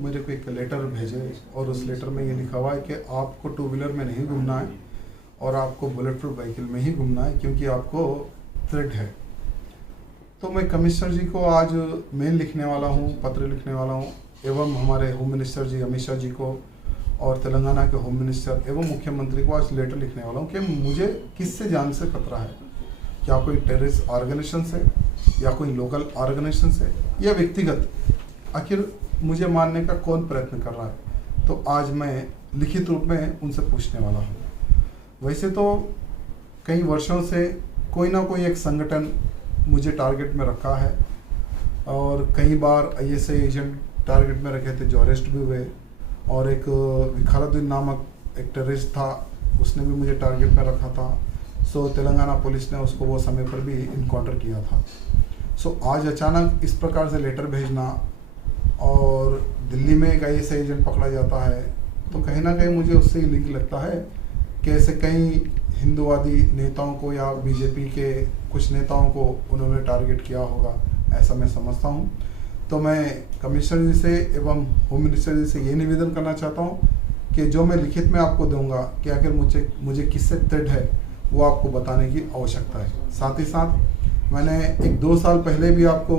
मेरे को एक लेटर भेजे और उस लेटर में ये लिखा हुआ है कि आपको टू व्हीलर में नहीं घूमना है और आपको बुलेट प्रूफ व्हीकल में ही घूमना है क्योंकि आपको थ्रेट है। तो मैं कमिश्नर जी को आज मेल लिखने वाला हूँ, पत्र लिखने वाला हूँ एवं हमारे होम मिनिस्टर जी अमित शाह जी को और तेलंगाना के होम मिनिस्टर एवं मुख्यमंत्री को आज लेटर लिखने वाला हूँ कि मुझे किससे जान से खतरा है, क्या कोई टेररिस्ट ऑर्गेनाइजेशन से या कोई लोकल ऑर्गेनाइजेशन से या व्यक्तिगत, आखिर मुझे मारने का कौन प्रयत्न कर रहा है। तो आज मैं लिखित रूप में उनसे पूछने वाला हूँ। वैसे तो कई वर्षों से कोई ना कोई एक संगठन मुझे टारगेट में रखा है और कई बार ऐसे एजेंट टारगेट में रखे थे जो अरेस्ट भी हुए, और एक विखारुद्दीन नामक एक टेररिस्ट था, उसने भी मुझे टारगेट में रखा था। सो तेलंगाना पुलिस ने उसको वो समय पर भी इनकाउंटर किया था। सो आज अचानक इस प्रकार से लेटर भेजना और दिल्ली में एक ऐसा एजेंट पकड़ा जाता है, तो कहीं ना कहीं मुझे उससे ही लिंक लगता है कि ऐसे कई हिंदूवादी नेताओं को या बीजेपी के कुछ नेताओं को उन्होंने टारगेट किया होगा, ऐसा मैं समझता हूँ। तो मैं कमिश्नर जी से एवं होम मिनिस्टर जी से ये निवेदन करना चाहता हूँ कि जो मैं लिखित में आपको दूंगा कि आखिर मुझे किससे थ्रेट है वो आपको बताने की आवश्यकता है। साथ ही साथ मैंने एक 2 साल पहले भी आपको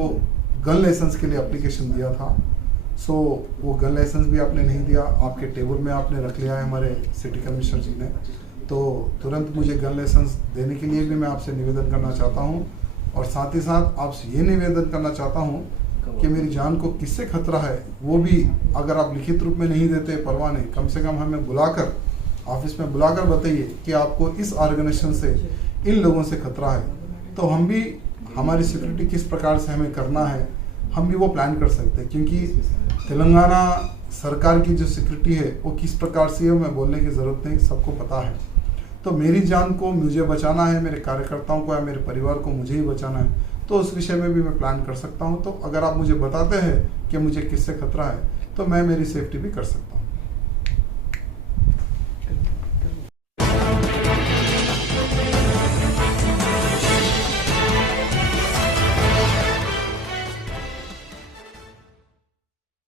गन लाइसेंस के लिए एप्लीकेशन दिया था। सो वो गन लाइसेंस भी आपने नहीं दिया, आपके टेबल में आपने रख लिया है हमारे सिटी कमिश्नर जी ने। तो तुरंत मुझे गन लाइसेंस देने के लिए भी मैं आपसे निवेदन करना चाहता हूँ और साथ ही साथ आपसे ये निवेदन करना चाहता हूँ कि मेरी जान को किससे खतरा है वो भी अगर आप लिखित रूप में नहीं देते परवाह नहीं, कम से कम हमें बुलाकर ऑफिस में बुलाकर बताइए कि आपको इस ऑर्गेनाइजेशन से इन लोगों से खतरा है, तो हम भी हमारी सिक्योरिटी किस प्रकार से हमें करना है हम भी वो प्लान कर सकते हैं। क्योंकि तेलंगाना सरकार की जो सिक्योरिटी है वो किस प्रकार से है मैं बोलने की ज़रूरत नहीं, सबको पता है। तो मेरी जान को मुझे बचाना है, मेरे कार्यकर्ताओं को या मेरे परिवार को मुझे ही बचाना है, तो उस विषय में भी मैं प्लान कर सकता हूँ। तो अगर आप मुझे बताते हैं कि मुझे किससे खतरा है तो मैं मेरी सेफ्टी भी कर सकता हूँ।